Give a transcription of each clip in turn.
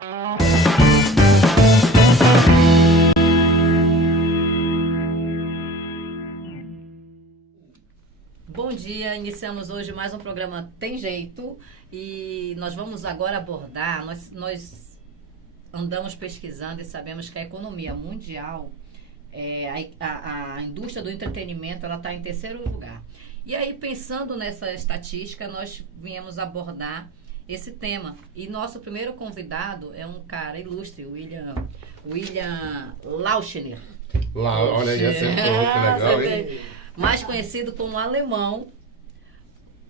Bom dia, iniciamos hoje mais um programa Tem Jeito e nós vamos agora abordar, nós andamos pesquisando e sabemos que a economia mundial, a indústria do entretenimento, ela está em terceiro lugar. E aí, pensando nessa estatística, nós viemos abordar esse tema. E nosso primeiro convidado é um cara ilustre, William Lauschner. Olha aí, acertou, que legal, hein? Mais conhecido como Alemão,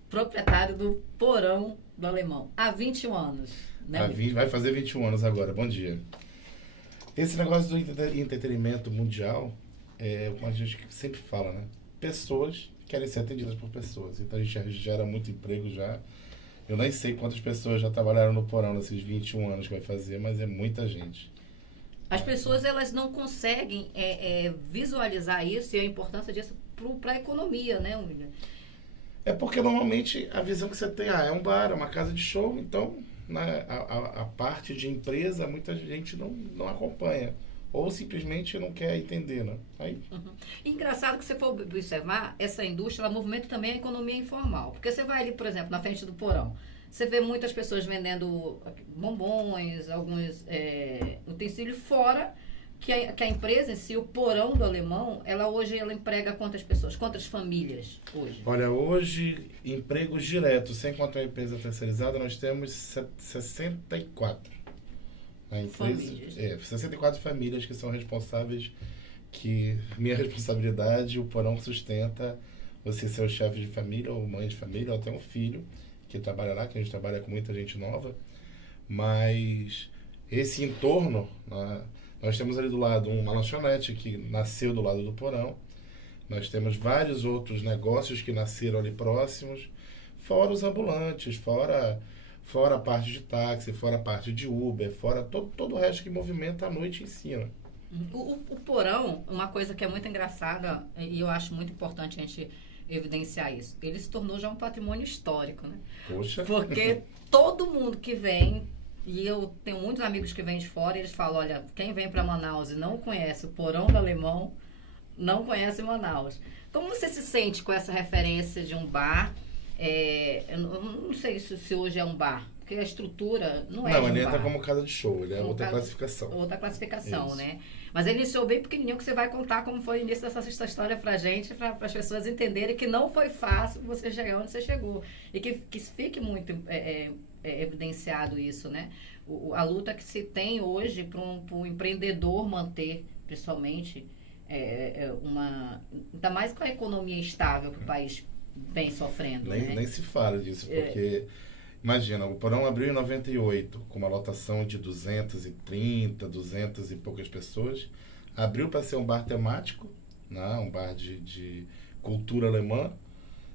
proprietário do Porão do Alemão, há 21 anos. Né? Vai fazer 21 anos agora, bom dia. Esse negócio do entretenimento mundial é uma gente que sempre fala, né? Pessoas querem ser atendidas por pessoas, então a gente já gera muito emprego já. Eu nem sei quantas pessoas já trabalharam no Porão nesses 21 anos que vai fazer, mas é muita gente. As pessoas, elas não conseguem visualizar isso e a importância disso para a economia, né, William? É porque normalmente a visão que você tem, é um bar, é uma casa de show, então né, a parte de empresa muita gente não acompanha. Ou simplesmente não quer entender, né? Aí... Uhum. Engraçado que você for observar, essa indústria, ela movimenta também a economia informal. Porque você vai ali, por exemplo, na frente do Porão, você vê muitas pessoas vendendo bombons, alguns utensílios, fora que a empresa em si, o Porão do Alemão, hoje ela emprega quantas pessoas, quantas famílias hoje? Olha, hoje, empregos diretos, sem contar a empresa terceirizada, nós temos 64. A empresa, 64 famílias que são responsáveis, que minha responsabilidade, o Porão sustenta você ser o chefe de família, ou mãe de família, ou até um filho que trabalha lá, que a gente trabalha com muita gente nova, mas esse entorno, né, nós temos ali do lado uma lanchonete que nasceu do lado do Porão, nós temos vários outros negócios que nasceram ali próximos, fora os ambulantes, fora a parte de táxi, fora a parte de Uber, fora todo o resto que movimenta a noite em cima. O Porão, uma coisa que é muito engraçada, e eu acho muito importante a gente evidenciar isso, ele se tornou já um patrimônio histórico, né? Poxa. Porque todo mundo que vem, e eu tenho muitos amigos que vêm de fora, e eles falam, olha, quem vem para Manaus e não conhece o Porão do Alemão, não conhece Manaus. Como você se sente com essa referência de um bar? Eu não sei se hoje é um bar, porque a estrutura não é de um bar. Não, ele entra como casa de show, ele é outra classificação. Outra classificação, Isso. né? Mas ele iniciou bem pequenininho, que você vai contar como foi o início dessa história pra gente, para as pessoas entenderem que não foi fácil você chegar onde você chegou. E que fique muito evidenciado isso, né? A luta que se tem hoje para um empreendedor manter, principalmente, ainda mais com a economia estável que o país vem sofrendo. Nem se fala disso, porque imagina, o Porão abriu em 98 com uma lotação de 230, 200 e poucas pessoas. Abriu para ser um bar temático, né? Um bar de cultura alemã,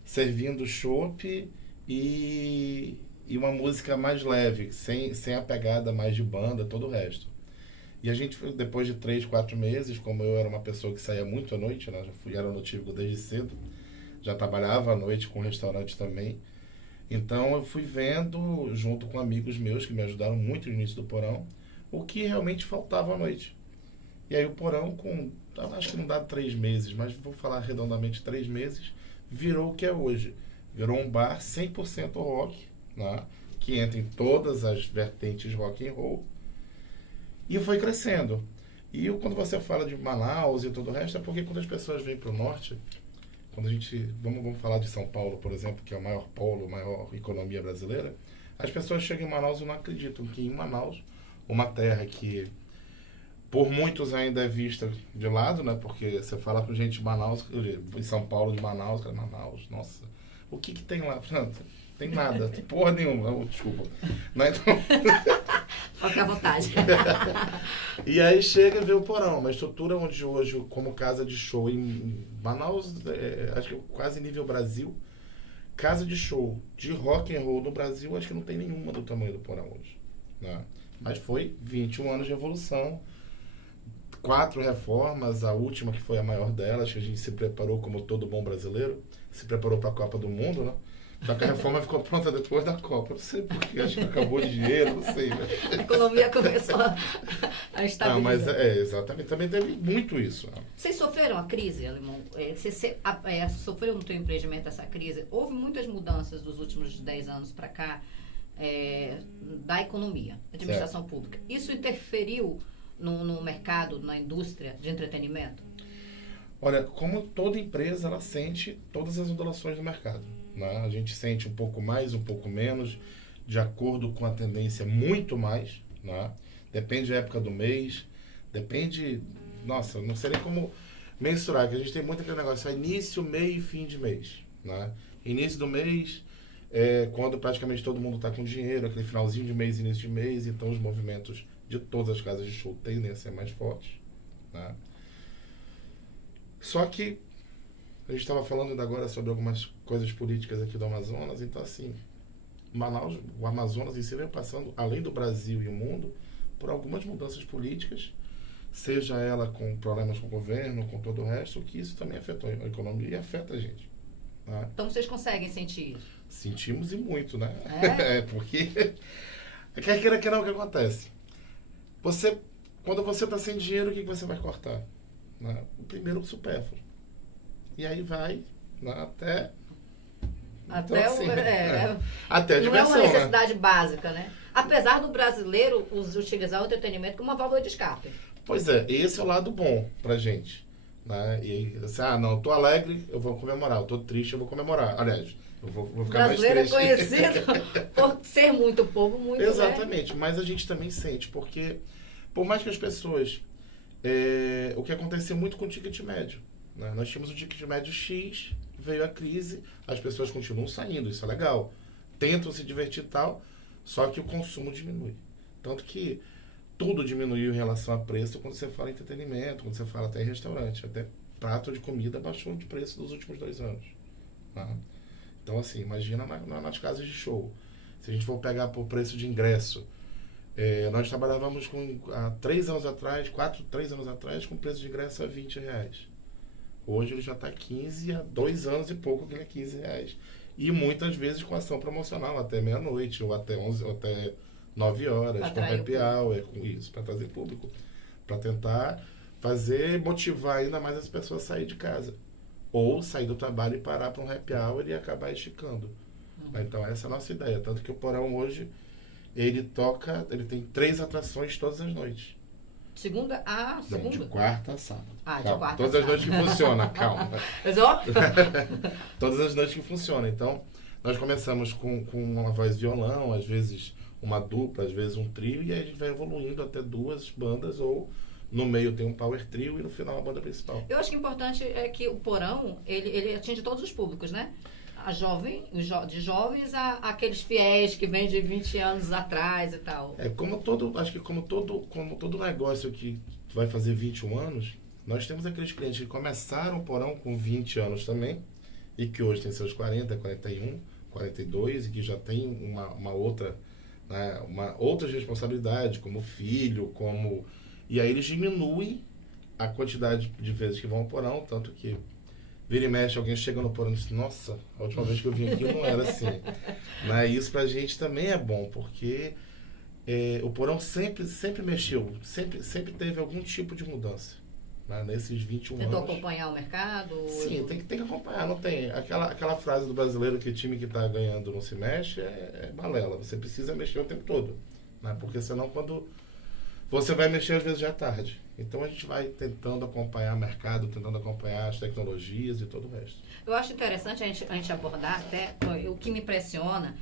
servindo chopp e uma música mais leve, sem a pegada mais de banda, todo o resto. E a gente, depois de 3, 4 meses, como eu era uma pessoa que saía muito à noite, né? Já fui aeronotípico desde cedo, já trabalhava à noite com restaurante também. Então eu fui vendo, junto com amigos meus que me ajudaram muito no início do Porão, o que realmente faltava à noite. E aí o Porão, acho que não dá 3 meses, mas vou falar redondamente 3 meses, virou o que é hoje. Virou um bar 100% rock, né? Que entra em todas as vertentes rock and roll. E foi crescendo. E quando você fala de Manaus e todo o resto, é porque quando as pessoas vêm para o norte, quando a gente, vamos falar de São Paulo, por exemplo, que é o maior polo, a maior economia brasileira, as pessoas chegam em Manaus e não acreditam que em Manaus, uma terra que por muitos ainda é vista de lado, né? Porque você fala com gente de Manaus, em São Paulo, de Manaus, nossa, o que tem lá? Não tem nada, porra nenhuma, desculpa. Né? Então... Pode ficar à vontade. E aí chega e vê o Porão, uma estrutura onde hoje, como casa de show em Manaus, acho que quase nível Brasil, casa de show de rock and roll no Brasil, acho que não tem nenhuma do tamanho do Porão hoje. Né? Mas foi 21 anos de evolução, 4 reformas, a última que foi a maior delas, que a gente se preparou como todo bom brasileiro, se preparou para a Copa do Mundo, né? Só que a reforma ficou pronta depois da Copa. Não sei porque, acho que acabou o dinheiro, não sei. Né? A economia começou a estabilizar. Mas exatamente, também teve muito isso. Né? Vocês sofreram a crise, Alemão? Você sofreu no teu empreendimento essa crise? Houve muitas mudanças dos últimos 10 anos para cá da economia, da administração pública. Isso interferiu no mercado, na indústria de entretenimento? Olha, como toda empresa, ela sente todas as ondulações do mercado. Né? A gente sente um pouco mais, um pouco menos, de acordo com a tendência, muito mais. Né? Depende da época do mês, depende... Nossa, não sei nem como mensurar, que a gente tem muito aquele negócio, início, meio e fim de mês. Né? Início do mês é quando praticamente todo mundo está com dinheiro, aquele finalzinho de mês, início de mês, então os movimentos de todas as casas de show tendem a ser mais fortes. Né? Só que a gente estava falando ainda agora sobre algumas coisas políticas aqui do Amazonas, então assim, Manaus, o Amazonas em si vem passando, além do Brasil e o mundo, por algumas mudanças políticas, seja ela com problemas com o governo, com todo o resto, que isso também afetou a economia e afeta a gente. Né? Então vocês conseguem sentir isso? Sentimos e muito, né? É? Porque quer queira que não, o que acontece? Quando você está sem dinheiro, o que você vai cortar? Né? O primeiro, o supérfluo. E aí vai, né? até Até assim, até a diversão, não é uma necessidade né? básica, né? Apesar do brasileiro utilizar o entretenimento como uma válvula de escape. Pois é, esse é o lado bom pra gente. Né? E aí, assim, não, eu tô alegre, eu vou comemorar. Eu tô triste, eu vou comemorar. Aliás, eu vou ficar mais triste. O brasileiro é conhecido por ser muito povo, muito, Exatamente, né? Mas a gente também sente, porque por mais que as pessoas... o que aconteceu muito com o ticket médio. Né? Nós tínhamos um ticket médio X, veio a crise, as pessoas continuam saindo, isso é legal. Tentam se divertir e tal, só que o consumo diminui. Tanto que tudo diminuiu em relação a preço quando você fala em entretenimento, quando você fala até em restaurante. Até prato de comida baixou de preço nos últimos 2 anos. Né? Então, assim, imagina nas casas de show. Se a gente for pegar por preço de ingresso, nós trabalhávamos há 3 anos atrás, 3 anos atrás, com preço de ingresso a R$20. Hoje ele já está 15, há 2 anos e pouco que ele é R$15. E muitas vezes com ação promocional, até meia-noite, ou até 11, ou até 9 horas, com happy hour, com isso, para trazer público. Para tentar motivar ainda mais as pessoas a sair de casa. Ou sair do trabalho e parar para um happy hour e acabar esticando. Então essa é a nossa ideia. Tanto que o Porão hoje, ele tem 3 atrações todas as noites. Segunda a segunda? Não, de quarta a sábado. De quarta todas as noites que funciona, calma. Todas as noites que funciona. Então, nós começamos com uma voz violão, às vezes uma dupla, às vezes um trio, e aí a gente vai evoluindo até 2 bandas, ou no meio tem um power trio e no final a banda principal. Eu acho que o importante é que o Porão, ele atinge todos os públicos, né? De jovens a aqueles fiéis que vêm de 20 anos atrás e tal. Acho que como todo negócio que vai fazer 21 anos, nós temos aqueles clientes que começaram o Porão com 20 anos também, e que hoje tem seus 40, 41, 42, e que já tem uma outra, né, uma outras responsabilidades, como filho, e aí eles diminuem a quantidade de vezes que vão ao Porão, tanto que vira e mexe, alguém chega no Porão e diz, nossa, a última vez que eu vim aqui não era assim. Né? Isso pra gente também é bom, porque o Porão sempre mexeu, sempre teve algum tipo de mudança. Né? Nesses 21 Tentou anos. acompanhar o mercado? Sim, tem que acompanhar, não tem. Aquela frase do brasileiro que o time que está ganhando não se mexe é balela. Você precisa mexer o tempo todo. Né? Porque senão quando você vai mexer, às vezes já é tarde. Então a gente vai tentando acompanhar o mercado, tentando acompanhar as tecnologias e todo o resto. Eu acho interessante a gente abordar até, o que me impressiona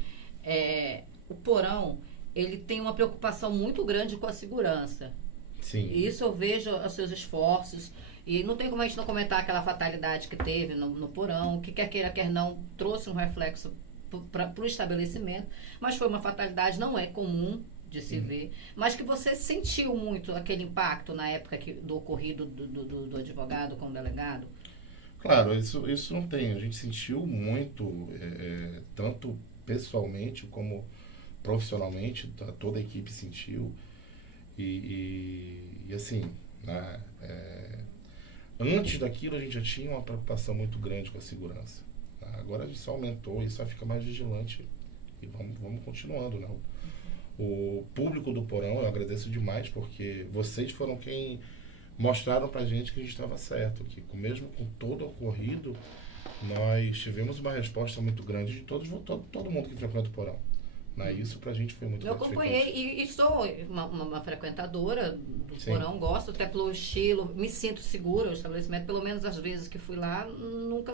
o Porão, ele tem uma preocupação muito grande com a segurança. Sim. E isso eu vejo os seus esforços. E não tem como a gente não comentar aquela fatalidade que teve no Porão, que quer queira, quer não, trouxe um reflexo para o estabelecimento. Mas foi uma fatalidade, não é comum de se ver, mas que você sentiu muito aquele impacto na época do ocorrido do advogado com o delegado? Claro, isso não tem. A gente sentiu muito, tanto pessoalmente como profissionalmente, toda a equipe sentiu. E assim, né, antes daquilo a gente já tinha uma preocupação muito grande com a segurança. Né? Agora a gente só aumentou e só fica mais vigilante e vamos continuando, né? O público do Porão, eu agradeço demais, porque vocês foram quem mostraram pra gente que a gente estava certo, que mesmo com todo o ocorrido, nós tivemos uma resposta muito grande de todo mundo que frequenta o Porão. Né? Isso pra gente foi muito gratificante. Eu acompanhei e sou uma frequentadora do Sim. Porão, gosto até pelo estilo, me sinto segura no estabelecimento, pelo menos as vezes que fui lá, nunca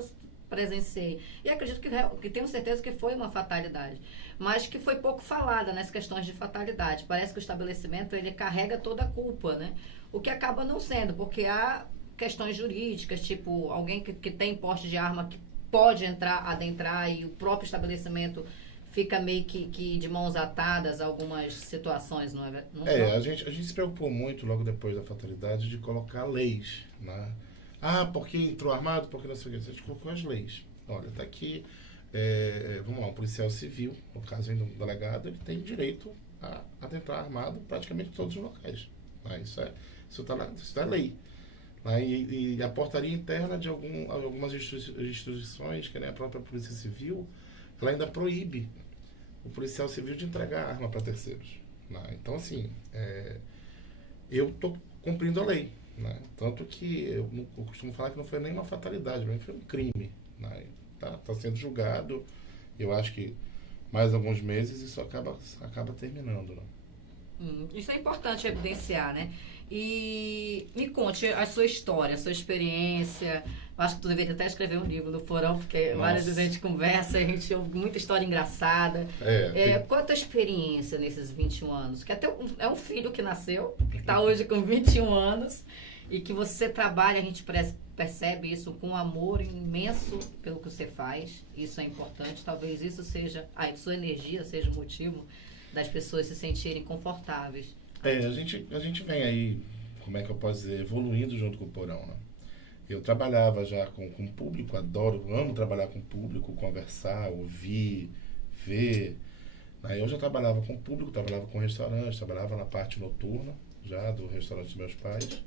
presenciei. E acredito que tenho certeza que foi uma fatalidade, mas que foi pouco falada nessas questões de fatalidade. Parece que o estabelecimento ele carrega toda a culpa, né? O que acaba não sendo, porque há questões jurídicas, tipo alguém que tem porte de arma que pode adentrar e o próprio estabelecimento fica meio que de mãos atadas algumas situações, não é? A gente se preocupou muito logo depois da fatalidade de colocar leis, né? Porque entrou armado, porque não sei o que. A gente colocou as leis. Olha, tá aqui, vamos lá, um policial civil, no caso ainda um delegado, ele tem direito a adentrar armado praticamente em todos os locais. Né? Isso tá lei. Né? E a portaria interna de algumas instituições, que nem a própria Polícia Civil, ela ainda proíbe o policial civil de entregar arma para terceiros. Né? Então, assim, eu estou cumprindo a lei. Né? Tanto que eu costumo falar que não foi nem uma fatalidade, mas foi um crime. Né? Tá sendo julgado. Eu acho que mais alguns meses isso acaba terminando. Né? Isso é importante evidenciar, né? E me conte a sua história, a sua experiência. Eu acho que tu deveria até escrever um livro no Porão, porque várias vezes a gente conversa, a gente ouve muita história engraçada. Qual a tua experiência nesses 21 anos? Que até é um filho que nasceu, que está hoje com 21 anos, e que você trabalha, a gente percebe isso com amor imenso pelo que você faz. Isso é importante. Talvez isso seja, a sua energia seja o motivo das pessoas se sentirem confortáveis. A gente vem aí, como é que eu posso dizer, evoluindo junto com o Porão, né? Eu trabalhava já com o público, amo trabalhar com o público, conversar, ouvir, ver. Aí eu já trabalhava com o público, trabalhava com restaurante, trabalhava na parte noturna, já do restaurante dos meus pais.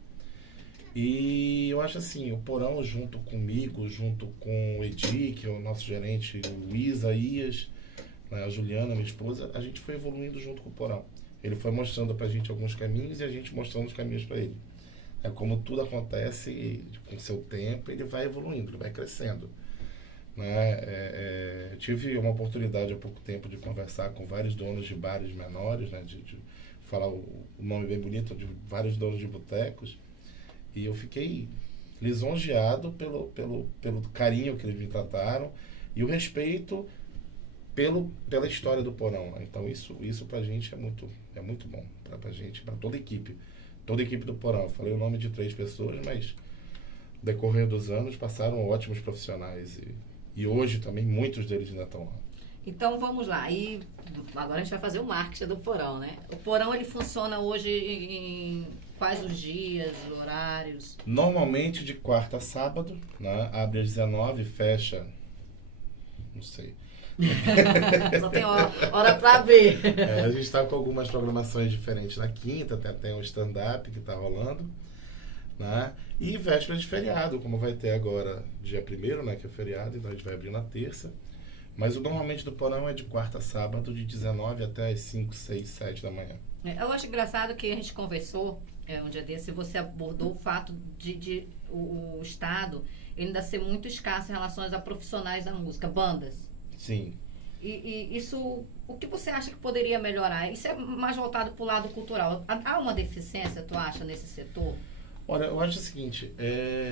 E eu acho assim, o Porão junto comigo, junto com o Edi, que é o nosso gerente, o Isaías, né, a Juliana, minha esposa, a gente foi evoluindo junto com o Porão. Ele foi mostrando pra gente alguns caminhos e a gente mostrando os caminhos para ele. Como tudo acontece com o seu tempo, ele vai evoluindo, ele vai crescendo. Né? Tive uma oportunidade há pouco tempo de conversar com vários donos de bares menores, né? de falar o nome bem bonito de vários donos de botecos, e eu fiquei lisonjeado pelo carinho que eles me trataram e o respeito pela história do Porão. Né? Então isso pra gente é muito bom, pra gente, pra toda a equipe do Porão. Eu falei o nome de 3 pessoas, mas no decorrer dos anos passaram ótimos profissionais e hoje também muitos deles ainda estão lá. Então vamos lá, e agora a gente vai fazer o marketing do Porão, né? O Porão ele funciona hoje em quais os dias, horários? Normalmente de quarta a sábado, né? Abre às 19, fecha, não sei. Só tem hora pra ver. A gente está com algumas programações diferentes na quinta, tem um stand-up que está rolando, né? E véspera de feriado, como vai ter agora dia 1º, né, que é feriado, então a gente vai abrir na terça. Mas normalmente do Porão é de quarta a sábado, de 19 até as 5, 6, 7 da manhã. Eu acho engraçado que a gente conversou um dia desse, você abordou o fato de o Estado ainda ser muito escasso em relação a profissionais da música, bandas. Sim. E isso, o que você acha que poderia melhorar? Isso é mais voltado para o lado cultural. Há uma deficiência, tu acha, nesse setor? Olha, eu acho o seguinte,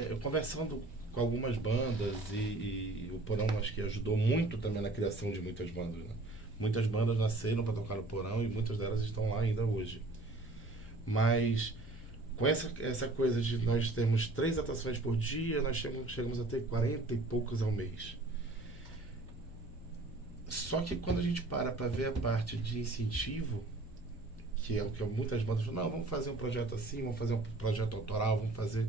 eu conversando com algumas bandas e o Porão acho que ajudou muito também na criação de muitas bandas. Né? Muitas bandas nasceram para tocar no Porão e muitas delas estão lá ainda hoje. Mas com essa coisa de nós termos 3 atuações por dia, nós chegamos a ter 40 e poucos ao mês. Só que quando a gente para ver a parte de incentivo, que é o que muitas bandas falam, não, vamos fazer um projeto assim, vamos fazer um projeto autoral, vamos fazer...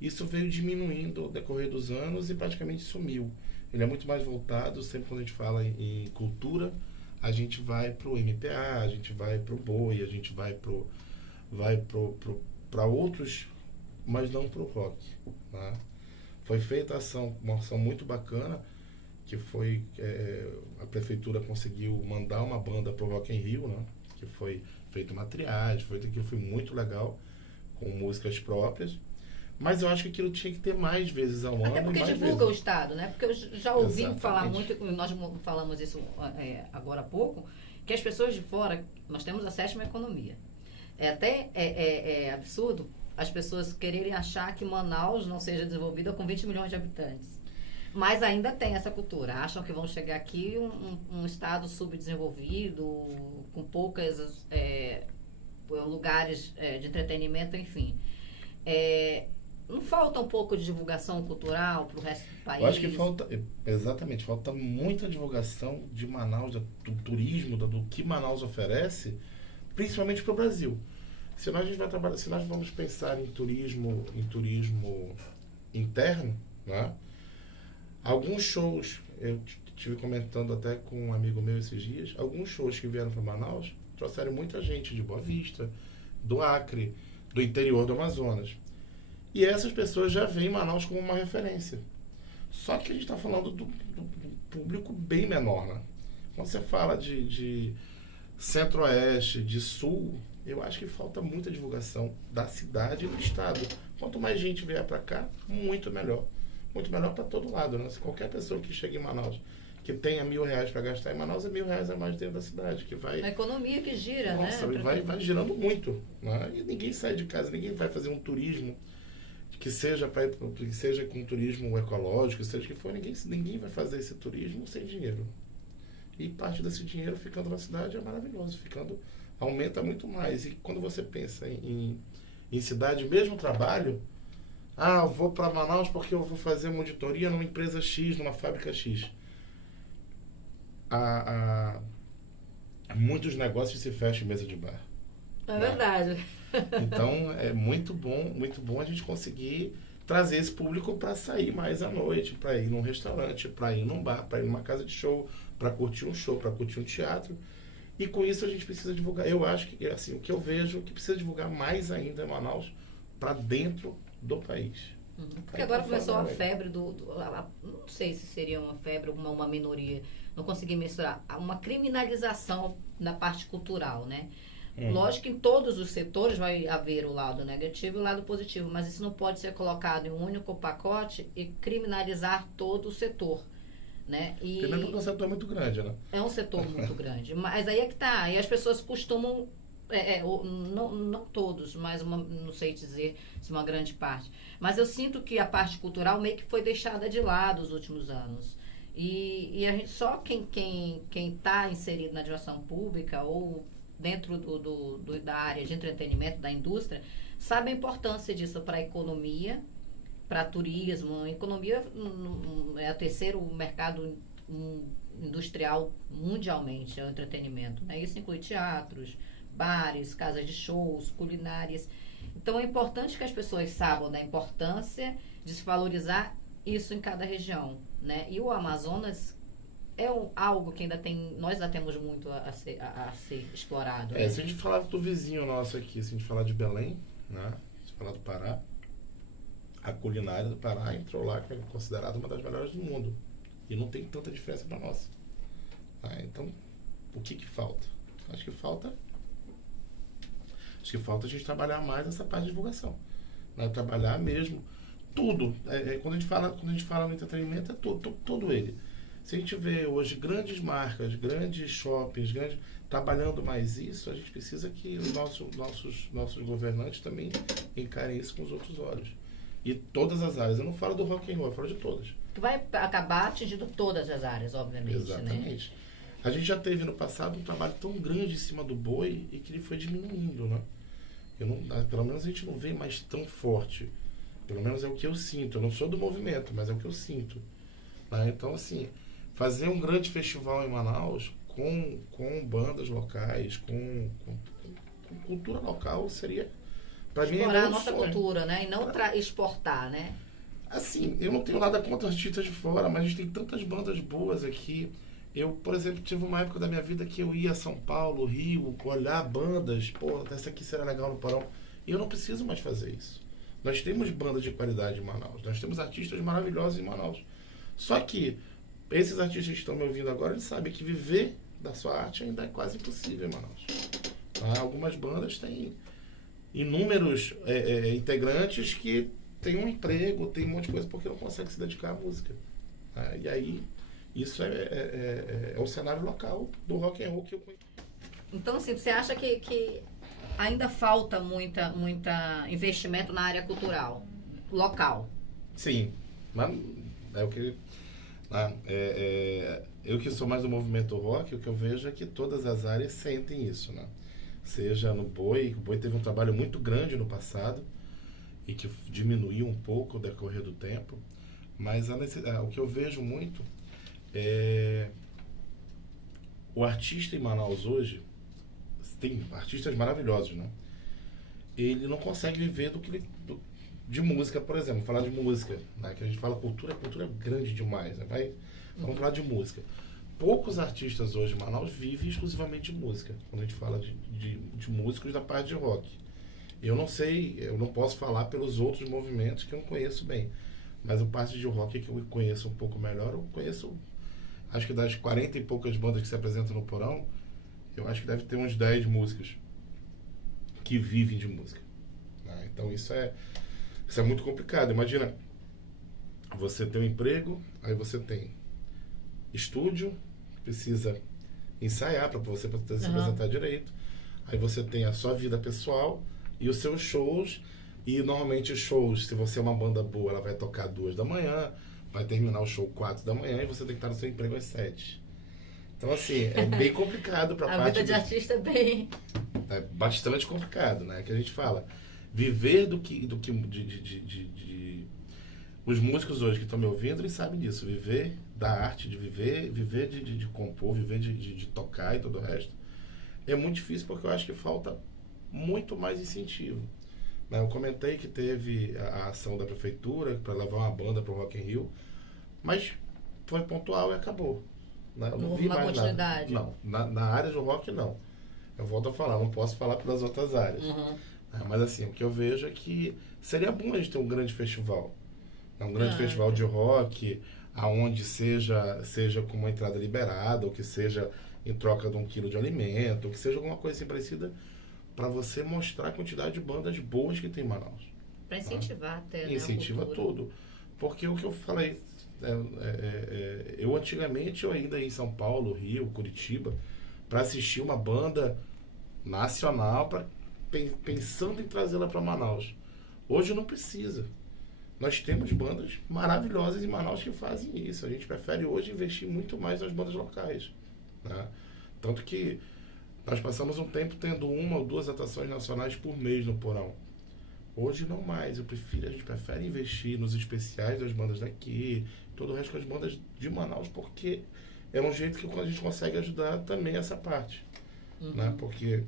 Isso veio diminuindo ao decorrer dos anos e praticamente sumiu. Ele é muito mais voltado, sempre quando a gente fala em cultura, a gente vai pro MPA, a gente vai pro boi, a gente vai para outros, mas não pro rock. Né? Foi feita uma ação muito bacana, que foi a prefeitura conseguiu mandar uma banda para o Rock in Rio, né? Que foi feita uma triagem, aquilo foi muito legal, com músicas próprias. Mas eu acho que aquilo tinha que ter mais vezes ao ano. Até porque divulga o Estado, né? Porque eu já ouvi falar muito, nós falamos isso agora há pouco, que as pessoas de fora, nós temos a 7ª economia. É absurdo as pessoas quererem achar que Manaus não seja desenvolvida com 20 milhões de habitantes. Mas ainda tem essa cultura. Acham que vão chegar aqui um estado subdesenvolvido, com poucos lugares de entretenimento, enfim. Não falta um pouco de divulgação cultural para o resto do país? Eu acho que falta muita divulgação de Manaus, do turismo, do que Manaus oferece, principalmente para o Brasil. Se nós vamos pensar em turismo interno, né? Alguns shows, eu estive comentando até com um amigo meu esses dias, alguns shows que vieram para Manaus trouxeram muita gente de Boa Vista, do Acre, do interior do Amazonas. E essas pessoas já veem Manaus como uma referência. Só que a gente está falando do público bem menor, né? Quando você fala de centro-oeste, de sul, eu acho que falta muita divulgação da cidade e do estado. Quanto mais gente vier para cá, muito melhor. Muito melhor para todo lado, né? Se qualquer pessoa que chega em Manaus, que tenha R$1.000 para gastar em Manaus, R$1.000 a mais dentro da cidade. Que vai, a economia que gira, nossa, né? Vai girando muito. Né? E ninguém sai de casa, ninguém vai fazer um turismo que seja com turismo ecológico, seja que for, ninguém vai fazer esse turismo sem dinheiro. E parte desse dinheiro ficando na cidade é maravilhoso, aumenta muito mais. E quando você pensa em cidade, mesmo trabalho, eu vou para Manaus porque eu vou fazer uma auditoria numa empresa X, numa fábrica X. Muitos negócios se fecham em mesa de bar. É verdade. Então, é muito bom a gente conseguir trazer esse público para sair mais à noite, para ir num restaurante, para ir num bar, para ir numa casa de show, para curtir um show, para curtir um teatro. E com isso a gente precisa divulgar. Eu acho que, assim, o que eu vejo que precisa divulgar mais ainda é Manaus para dentro do país. Porque agora começou a febre não sei se seria uma febre, uma minoria, não consegui mensurar, uma criminalização da parte cultural, né? Lógico que em todos os setores vai haver o lado negativo e o lado positivo, mas isso não pode ser colocado em um único pacote e criminalizar todo o setor, né? Primeiro porque o setor é muito grande, né? É um setor muito grande, mas aí é que tá, e as pessoas costumam, não todos, mas não sei dizer se uma grande parte, mas eu sinto que a parte cultural meio que foi deixada de lado nos últimos anos. E a gente, só quem está inserido na administração pública ou dentro da área de entretenimento, da indústria, sabe a importância disso para a economia, para turismo. A economia é o terceiro mercado industrial mundialmente, é o entretenimento, né? Isso inclui teatros, bares, casas de shows, culinárias. Então é importante que as pessoas saibam da importância de se valorizar isso em cada região, né? E o Amazonas é algo que nós ainda temos muito a ser explorado. Né? Se a gente falar do vizinho nosso aqui, se a gente falar de Belém, né? Se falar do Pará, a culinária do Pará entrou lá, que é considerada uma das melhores do mundo. E não tem tanta diferença para nós. Então, o que falta? Acho que falta a gente trabalhar mais essa parte de divulgação. Né? Trabalhar mesmo tudo. Quando a gente fala no entretenimento, é todo ele. Se a gente vê hoje grandes marcas, grandes shoppings, trabalhando mais isso, a gente precisa que os nossos governantes também encarem isso com os outros olhos. E todas as áreas. Eu não falo do rock and roll, eu falo de todas. Que vai acabar atingindo todas as áreas, obviamente. Exatamente. Né? A gente já teve no passado um trabalho tão grande em cima do boi e que ele foi diminuindo, né? Pelo menos a gente não vê mais tão forte. Pelo menos é o que eu sinto. Eu não sou do movimento, mas é o que eu sinto. Né? Então, assim, fazer um grande festival em Manaus com bandas locais, com cultura local seria, para mim, explorar a nossa cultura, né? E não exportar, né? Assim, eu não tenho nada contra os artistas de fora, mas a gente tem tantas bandas boas aqui. Eu, por exemplo, tive uma época da minha vida que eu ia a São Paulo, Rio, olhar bandas, essa aqui será legal no Porão. E eu não preciso mais fazer isso. Nós temos bandas de qualidade em Manaus, nós temos artistas maravilhosos em Manaus. Só que esses artistas que estão me ouvindo agora, eles sabem que viver da sua arte ainda é quase impossível em Manaus. Algumas bandas têm inúmeros integrantes que têm um emprego, têm um monte de coisa porque não conseguem se dedicar à música. E aí, isso é o cenário local do rock and roll que eu conheço. Então, assim, você acha que ainda falta muita investimento na área cultural, local? Sim, mas é o que... eu que sou mais do movimento rock, o que eu vejo é que todas as áreas sentem isso, né? Seja no Boi, o Boi teve um trabalho muito grande no passado e que diminuiu um pouco ao decorrer do tempo, mas o que eu vejo muito é o artista em Manaus hoje, tem artistas maravilhosos, né? Ele não consegue viver de música, por exemplo, falar de música, né? Que a gente fala cultura é grande demais, né? Vamos falar de música. Poucos artistas hoje em Manaus vivem exclusivamente de música, quando a gente fala de músicos da parte de rock. Eu não sei, eu não posso falar pelos outros movimentos que eu não conheço bem, mas a parte de rock que eu conheço um pouco melhor, eu conheço, acho que das 40 e poucas bandas que se apresentam no Porão, eu acho que deve ter uns 10 músicos que vivem de música. Então isso é muito complicado. Imagina, você tem um emprego, aí você tem estúdio, precisa ensaiar para você poder se apresentar direito. Aí você tem a sua vida pessoal e os seus shows. E normalmente os shows, se você é uma banda boa, ela vai tocar 2 da manhã, vai terminar o show 4 da manhã e você tem que estar no seu emprego às 7. Então, assim, é bem complicado para a parte... A vida de artista é bem... É bastante complicado, né? Que a gente fala, viver os músicos hoje que estão me ouvindo, eles sabem disso. Viver da arte, de compor, viver de tocar e todo o resto. É muito difícil porque eu acho que falta muito mais incentivo. Eu comentei que teve a ação da prefeitura para levar uma banda para o Rock in Rio, mas foi pontual e acabou. Eu não vi mais continuidade. Nada. Não, na área do rock não. Eu volto a falar, não posso falar pelas outras áreas. Mas assim, o que eu vejo é que seria bom a gente ter um grande festival. Um grande festival de rock, aonde seja com uma entrada liberada, ou que seja em troca de 1 quilo de alimento, ou que seja alguma coisa assim parecida, para você mostrar a quantidade de bandas boas que tem em Manaus. Para incentivar até, incentiva tudo. Porque o que eu falei, eu antigamente, eu ainda ia em São Paulo, Rio, Curitiba, para assistir uma banda nacional, pensando em trazê-la para Manaus. Hoje não precisa. Nós temos bandas maravilhosas em Manaus que fazem isso. A gente prefere hoje investir muito mais nas bandas locais. Né? Tanto que nós passamos um tempo tendo 1 ou 2 atrações nacionais por mês no Porão. Hoje não mais. A gente prefere investir nos especiais das bandas daqui, todo o resto das bandas de Manaus, porque é um jeito que a gente consegue ajudar também essa parte. Né? Porque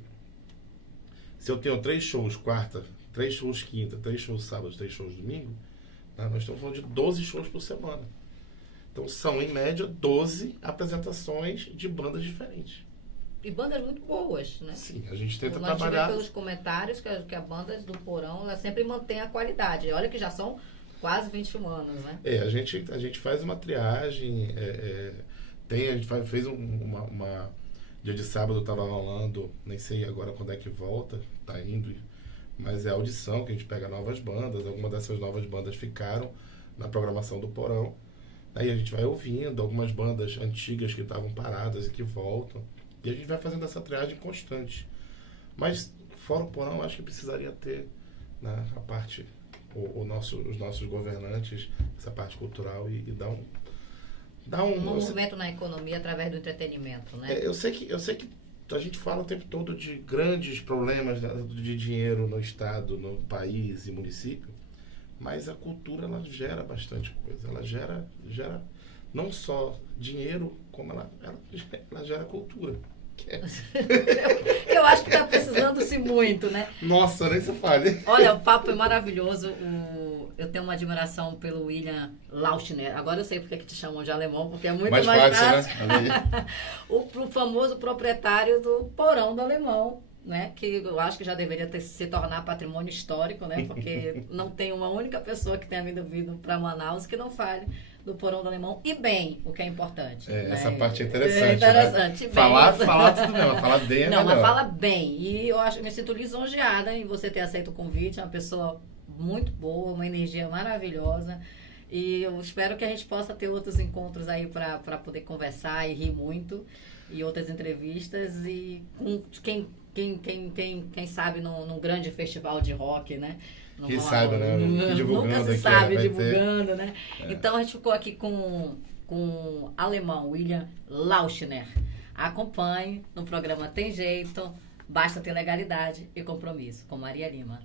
se eu tenho 3 shows quarta, 3 shows quinta, 3 shows sábado, 3 shows domingo, né? Nós estamos falando de 12 shows por semana. Então são, em média, 12 apresentações de bandas diferentes. E bandas muito boas, né? Sim, a gente tenta nós trabalhar... pelos comentários que a banda do Porão, ela sempre mantém a qualidade. Olha que já são quase 21 anos, né? A gente faz uma triagem, a gente fez uma... Dia de sábado estava rolando, nem sei agora quando é que volta, tá indo, mas é audição que a gente pega novas bandas, algumas dessas novas bandas ficaram na programação do Porão. Aí a gente vai ouvindo algumas bandas antigas que estavam paradas e que voltam. E a gente vai fazendo essa triagem constante. Mas fora o Porão, acho que precisaria ter, né, a parte, os nossos governantes, essa parte cultural e dar um movimento na economia através do entretenimento, né? Eu sei que a gente fala o tempo todo de grandes problemas de dinheiro no estado, no país e município, mas a cultura, ela gera bastante coisa. Ela gera não só dinheiro, como ela gera cultura. Eu acho que está precisando-se muito, né? Nossa, nem se fale. Olha, o papo é maravilhoso. Eu tenho uma admiração pelo William Lauschner. Agora eu sei porque que te chamam de alemão, porque é muito mais fácil. Né? O famoso proprietário do Porão do Alemão, né? Que eu acho que já deveria se tornar patrimônio histórico, né? Porque não tem uma única pessoa que tenha vindo para Manaus que não fale do Porão do Alemão e bem, o que é importante. Né? Essa parte é interessante. É interessante. Né? Falar tudo bem, mas falar bem é não, melhor. mas fala bem. E eu me sinto lisonjeada em você ter aceito o convite. É uma pessoa muito boa, uma energia maravilhosa. E eu espero que a gente possa ter outros encontros aí para poder conversar e rir muito. E outras entrevistas. E com quem sabe num grande festival de rock, né? Quem sabe, né? Nunca se sabe divulgando, né? Então a gente ficou aqui com o alemão William Lauschner. Acompanhe no programa Tem Jeito, basta ter legalidade e compromisso. Com Maria Lima.